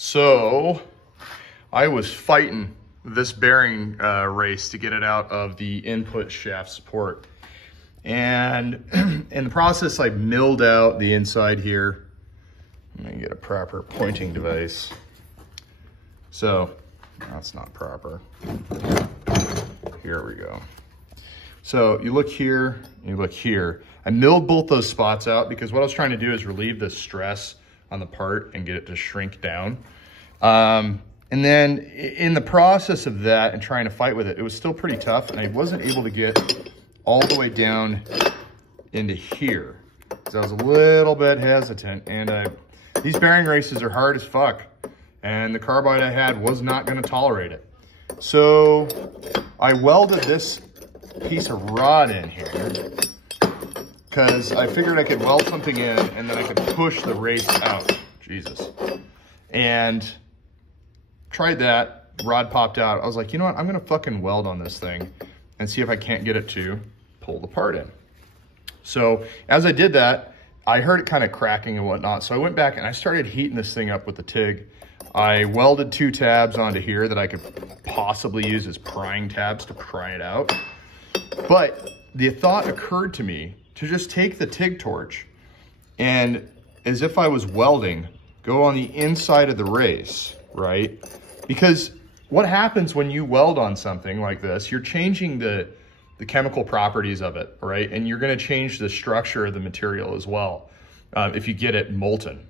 So I was fighting this bearing race to get it out of the input shaft support. And in the process, I milled out the inside here. Let me get a proper pointing device. So that's not proper. Here we go. So you look here, you look here. I milled both those spots out because what I was trying to do is relieve the stress on the part and get it to shrink down. And then in the process of that and trying to fight with it, it was still pretty tough, and I wasn't able to get all the way down into here because I was a little bit hesitant. And these bearing races are hard as fuck, and the carbide I had was not going to tolerate it. So I welded this piece of rod in here because I figured I could weld something in and then I could push the race out. Jesus. And tried that, rod popped out. I was like, you know what? I'm gonna fucking weld on this thing and see if I can't get it to pull the part in. So as I did that, I heard it kind of cracking and whatnot. So I went back and I started heating this thing up with the TIG. I welded 2 tabs onto here that I could possibly use as prying tabs to pry it out. But the thought occurred to me to just take the TIG torch and, as if I was welding, go on the inside of the race, right? Because what happens when you weld on something like this, you're changing the chemical properties of it, right? And you're gonna change the structure of the material as well if you get it molten.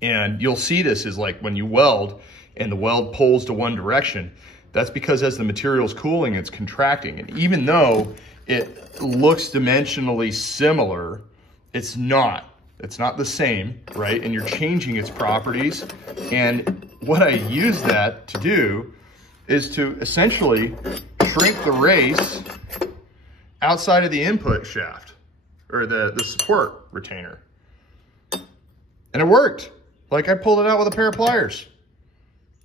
And you'll see this is like when you weld and the weld pulls to one direction, that's because as the material's cooling, it's contracting. And even though it looks dimensionally similar, it's not. It's not the same, right? And you're changing its properties. And what I use that to do is to essentially shrink the race outside of the input shaft or the support retainer. And it worked. Like, I pulled it out with a pair of pliers.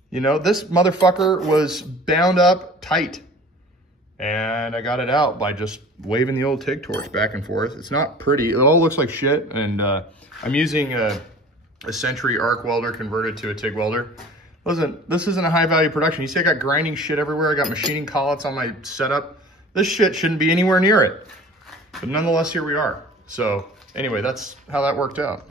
You know, this motherfucker was bound up tight. And I got it out by just waving the old TIG torch back and forth. It's not pretty. It all looks like shit. And I'm using a Century arc welder converted to a TIG welder. Listen, this isn't a high value production. You see I got grinding shit everywhere. I got machining collets on my setup. This shit shouldn't be anywhere near it. But nonetheless, here we are. So anyway, that's how that worked out.